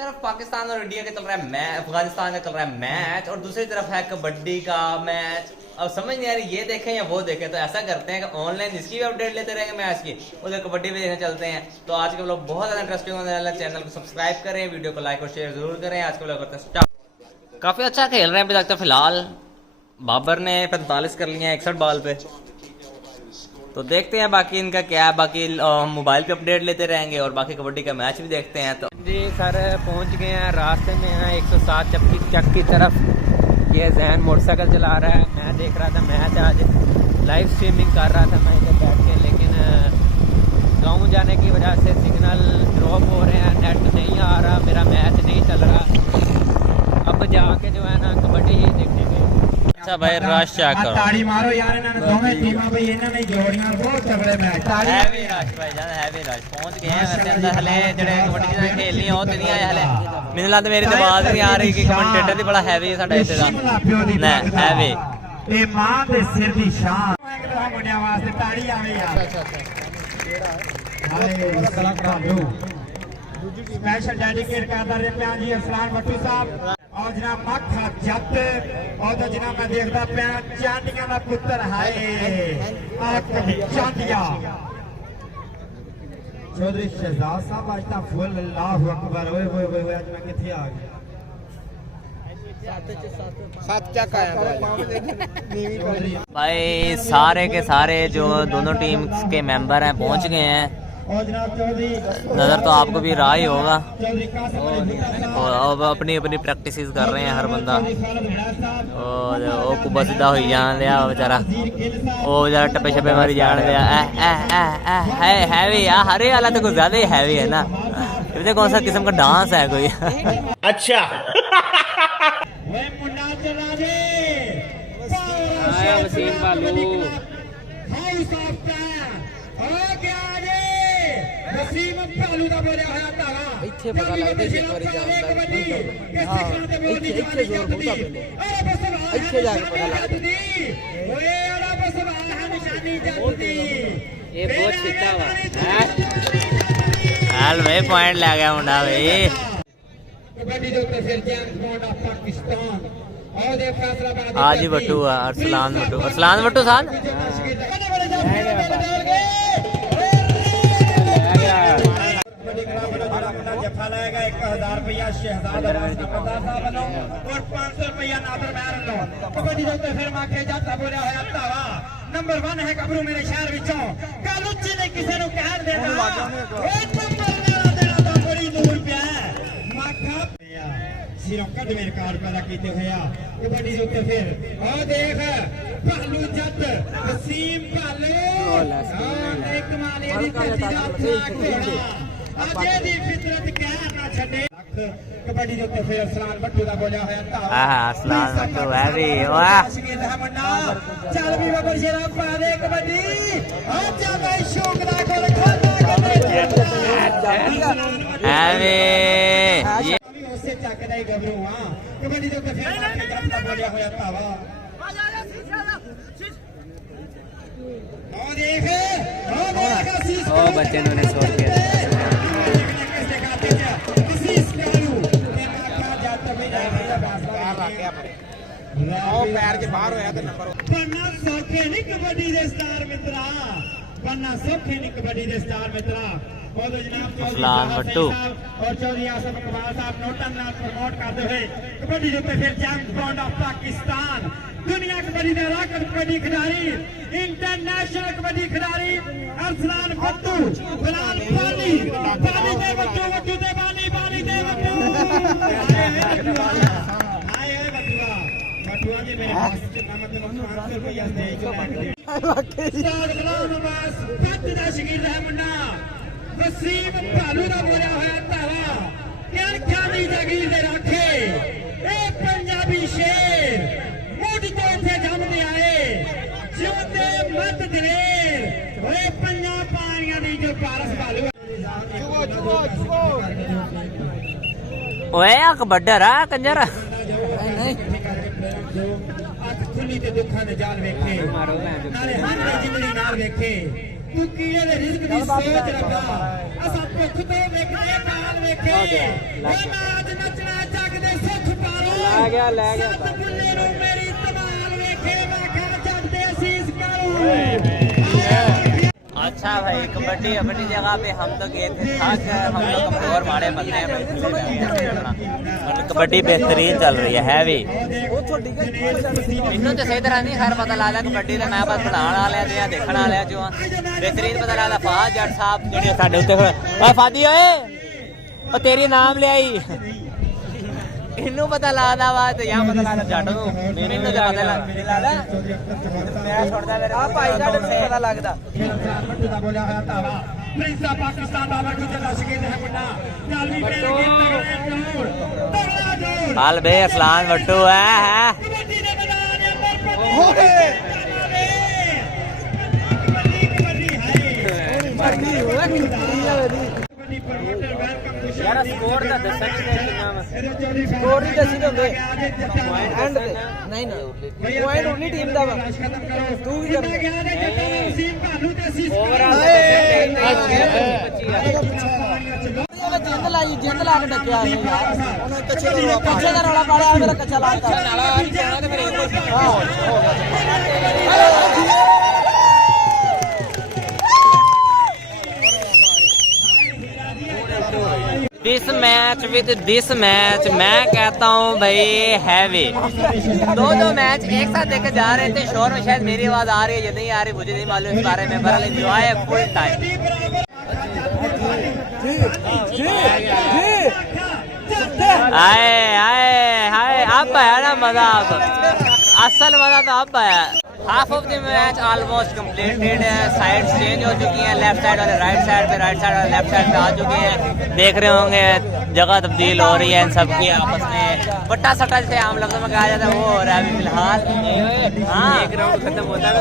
तरफ पाकिस्तान और इंडिया का चल रहा है मैच, अफगानिस्तान का चल रहा है मैच, और दूसरी तरफ है कबड्डी का मैच। अब समझ नहीं आ रही ये देखें या वो देखें, तो ऐसा करते हैं कि ऑनलाइन इसकी भी अपडेट लेते रहेंगे मैच की, उधर कबड्डी भी देखने चलते हैं। तो आज के व्लॉग बहुत ज़्यादा इंटरेस्टिंग होने वाला है। चैनल को सब्सक्राइब करें, वीडियो को लाइक और शेयर जरूर करें। आज के व्लॉग करते हैं स्टार्ट। काफ़ी अच्छा खेल रहे हैं अभी तक तो फिलहाल। बाबर ने 45 कर लिया 61 बॉल पे। तो देखते हैं बाकी इनका क्या है। बाकी मोबाइल पे अपडेट लेते रहेंगे और बाकी कबड्डी का मैच भी देखते हैं। तो जी सर पहुंच गए हैं, रास्ते में हैं 107 चक की तरफ। ये जैन मोटरसाइकिल चला रहा है। मैं देख रहा था मैच, आज लाइव स्ट्रीमिंग कर रहा था मैं इधर बैठ के, लेकिन गाँव जाने की वजह से सिग्नल ड्रॉप हो रहे हैं, नेट नहीं आ रहा, मेरा मैच नहीं चल रहा। अब जाके जो है ना कबड्डी ही देखेंगे। अच्छा भाई रश चेक करो, ताड़ी मारो यार इन्होंने दोवें टीमां भाई इन्होंने जोड़ियां बहुत तगड़े मैच। हैवी रश भाई ज्यादा हैवी रश पहुंच गए हैं। वैसे अंदर हले जेड़े कबड्डी ने खेलनी हो ते नहीं आए हले। मैंने लगदा मेरी तो आवाज नहीं आ रही कि कमेंटेटर दी बड़ा हैवी है साडा इत्थे दा ना हैवी ए मां दे सिर दी शान एक मुंडिया वास्ते ताड़ी आवे यार। हाय सलाम भाइयों, स्पेशल डेडिकेट करदा रहे प्यार जी अरसलान भट्टू साहब और जनाब मक्खा जट और तो जनाब मैं देखता प्यार चांदिया का पुत्र है चांदिया चौधरी शहजाद साहब आज तक फुल अल्लाह अकबर ओए ओए ओए आज मैं किथे आ गया। भाई सारे के सारे जो दोनों टीम के मेंबर हैं पहुंच गए हैं। नजर तो आपको भी रहा ही होगा। और अब अपनी अपनी प्रैक्टिस कर रहे हैं हर बंदा। और वो कुबा सीधा हो जान दिया बेचारा, वो बेचारा टप्पे शप्पे मारी जान दिया। है हैवी यार, हरे वाला तो कुछ ज्यादा ही हैवी है ना। ये कौन सा किस्म का डांस है कोई? अच्छा वसीम भालू दा बोलिया होया धागा इत्थे पता लगदा जे एक बारी जांदा हां इत्थे जोर बहुता पहले इत्थे जाके पता लगदा ओए ओला बस है निशानी जाती ये बहुत सीधा वा हाल भाई पॉइंट ले गया मुंडा भाई। कबड्डी दे ऊपर फिर जेम्स बॉन्ड ऑफ पाकिस्तान और दे फैसलाबाद आज ही बट्टू अरसलान बट्टू साहब जफा लाएगा 1000 रुपया शहजाद और 500 रुपया नादर महर लो। कबड्डी दे फिर माखे जाता बोलिया होया धावा नंबर 1 है गबरू मेरे शहर विचों कालूची ने किसी नु कहर देना ओए नंबर मेरा देना तो बड़ी दूर पे माखा सिरों कद मेरे कार पैदा कीते होया। कबड्डी दे फिर ओ देख भालू जट वसीम भालू एक माले दी तेजी दा अजे दी फितरत कहर ना छड़े। कबड्डी दे उत्ते फिर अरसलान भट्टू दा बोलिया होया धावा अरसलान भट्टू हैवी वाह चल भी बाबर शेरा पा दे कबड्डी आ जावे शौक दा गोल खाना हैवी ये उससे चकदा ही गबरू हां। कबड्डी दे उत्ते फिर तरफ दा बोलिया होया धावा ओ देख आशीष ओ बच्चे ने छोड़ के पैर के बाहर होया तो नंबर बनना सौखे नहीं कबड्डी दे स्टार मित्रा, बनना सौखे नहीं कबड्डी दे स्टार मित्रा। और जनाब अरसलान भट्टू और चौधरी आसम इकबाल साहब नोटन नाल प्रमोट करते हुए कबड्डी दे फिर जेम्स बॉन्ड ऑफ पाकिस्तान दुनिया कबड्डी का राकट कबड्डी खिलाड़ी इंटरनेशनल कबड्डी खिलाड़ी अरसलान भट्टू फिलहाल पानी पानी दे भट्टू दे पानी पानी दे भट्टू मेरे पास रुपया वसीम भालू का बोलिया होया धावा क्या जागीर दे रखे ए पंजाबी शेर मुझ तो इथे जमते आए जिंदे मत दलेर ओए पंजाब पानियां दी जो पारस भालू ओए कबड्डर आ कंजर खुली ते दुखा दे जाल वेखे नाले हारे जिंदगी नाल वेखे तू कीड़े दे रिज़्क दी सोच रखा असा भुख तो वेखने काल वेखे ਨਾਚ ਨੱਚਣਾ ਜੱਗ ਦੇ ਸੁੱਖ ਪਾਰੋ ਲੈ ਗਿਆ ਸੱਤ ਬੁੱਲੇ ਨੂੰ ਮੇਰੀ ਧਮਾਲ ਵੇਖੇ ਮੈਂ ਕਿਹਾ ਜੱਗ ਦੇ ਅਸੀਸ ਕਰੋ अच्छा भाई कबड्डी अपनी जगह पे हम तो गए थे थक हम लोग कमजोर मारे बनते हैं भाई कबड्डी बेहतरीन चल रही है भी मैनू तो सही तरह नहीं खैर पता लगता कबड्डी का मैं बस बनाने वाले या देखने वाले जो बेहतरीन पता लगता फाज जट साहब जी साढ़े उत्ते फादी ओए तेरी नाम ले आई इनू पता लगता वा तो यहाँ पता लगता जट नू मैनू तो पता लगता मैं छोड़दा मेरे आ भाई साडे नू पता लगदा ਬੋਲਿਆ ਹੋਇਆ ਧਾਵਾ ਪ੍ਰਿੰਸਾ ਪਾਕਿਸਤਾਨ ਦਾ ਵਰਗ ਜਿਹੜਾ ਸ਼ਕੀਨ ਹੈ ਮੁੰਡਾ ਚਾਲਵੀਂ ਪੇੜ ਤਗੜਾ ਜੋਰ हाल बे असलान वट्टू है ਕਬੱਡੀ ਦੇ ਮੈਦਾਨ ਅੰਦਰ ਹੋਏ ਕਬੱਡੀ ਹੋਏ ਕਬੱਡੀ ਪ੍ਰਮੋਟਰ ਵੈਲਕਮ यार स्कोर ਦਾ ਦੱਸਣ ਦੇ ਕਿੰਨਾ ਵਾ ਸਕੋਰ ਨਹੀਂ ਦੱਸੀ ਹੁੰਦੇ ਐਂਡ ਤੇ ਨਹੀਂ ਨਾ ਪੁਆਇੰਟ ਉਹਨੀ ਟੀਮ ਦਾ ਵਾ ਤੂੰ ਵੀ ਕਿੰਨਾ ਗਿਆ ਨੇ ਜੱਟਾਂ ਦੇ ਵਸੀਮ ਭਾਲੂ ਤੇ ਅਸੀਸ ਓਵਰਆਲ ਜਿੰਦ ਲਾ ਕੇ ਡੱਕਿਆ ਨਹੀਂ ਯਾਰ ਉਹਨੇ ਕੱਚੇ ਦਾ ਰੌਲਾ ਪਾੜਿਆ ਮੇਰਾ ਕੱਚਾ ਲਾ ਦਿੱਤਾ ਨਾਲਾ ਵੀ ਪਾਉਣਾ ਤੇ ਫਿਰ ਇਹ ਕੋਈ ਹੋ ਗਿਆ this match with this match मैं कहता हूँ भाई हैवी दो मैच एक साथ देखे जा रहे थे शोर में शायद मेरी आवाज आ रही है या नहीं आ रही मुझे नहीं मालूम इस बारे में बहरहाल एंजॉय है फुल टाइम आए आए आए अब है ना मजा अब असल मजा तो अब है half of the match almost completed है साइड चेंज हो चुकी हैं लेफ्ट साइड वाले राइट साइड पे राइट साइड वाले लेफ्ट साइड पे आ चुके हैं देख रहे होंगे जगह तब्दील हो रही है इन सब की आपस में बट्टा सट्टा जैसे आम लफ्जों में कहा जाता है वो हो रहा है अभी फिलहाल हाँ एक राउंड खत्म होता है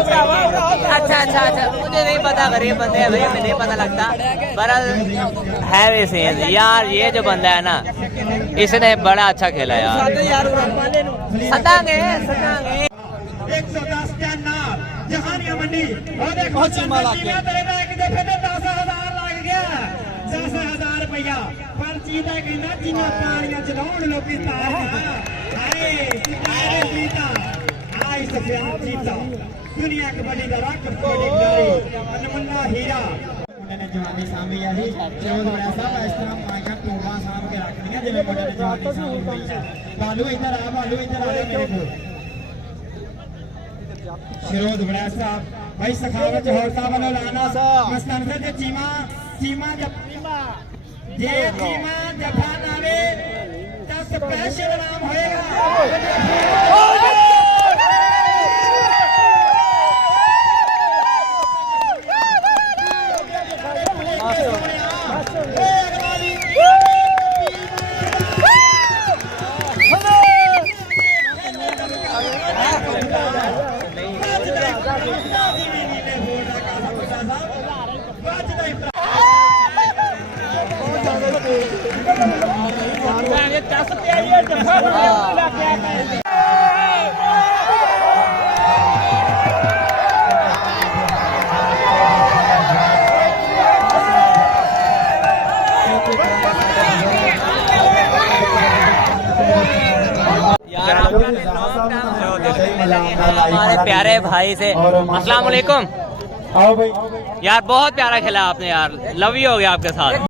अच्छा अच्छा अच्छा मुझे नहीं पता गरीब बंदे हैं भाई हमें नहीं पता लगता बहरहाल है वैसे यार ये जो बंदा है ना इसने बड़ा अच्छा खेला यार सतांगे सतांगे 110 ਟਨ ਨਾਲ ਜਹਾਨੀਆ ਮੰਡੀ ਉਹ ਦੇਖੋ ਚੀਮਾ ਲੱਗ ਗਿਆ ਤੇਰੇ ਬੈਗ ਦੇ ਫਿਰ 10000 ਲੱਗ ਗਿਆ 10000 ਰੁਪਇਆ ਪਰਚੀ ਦਾ ਕਹਿੰਦਾ ਜਿੰਨਾ ਪਾਣੀਆਂ ਚਲਾਉਣ ਲੋਕੀ ਤਾਰੀਆਂ ਹਾਏ ਆਏ ਜੀਤਾ ਆਈ ਸਫਿਆਨ ਜੀਤਾ ਦੁਨੀਆ ਕਬੱਡੀ ਦਾ ਰੱਖ ਕੋਡੀ ਖਿਡਾਰੀ ਨਮੁੰਨਾ ਹੀਰਾ ਮੁੰਡੇ ਨੇ ਜਵਾਨੀ ਸਾਂਭੀ ਆ ਜੀ ਚੌਂਦ ਬੜਾ ਸਾਹਿਬ ਇਸ ਤਰ੍ਹਾਂ ਪਾਈਆਂ ਟੋਬਾਂ ਸਾਂਭ ਕੇ ਰੱਖਣੀਆਂ ਜਿਵੇਂ ਮੁੰਡੇ ਨੇ ਜਵਾਨੀ ਸਾਂਭੀ ਹੋਈ ਹੈ ਬਾਲੂ ਇੱਧਰ ਆ ਮੇਰੇ ਕੋਲ शिरोध बड़ा साहब भाई सखावत होता वाला लाना मस्तान से चीमा चीमा जब ये चीमा जफा नावे तब स्पेशल नाम होएगा हमारे प्यारे भाई से अस्सलाम वालेकुम आओ भाई यार बहुत प्यारा खेला आपने यार लव यू हो गया आपके साथ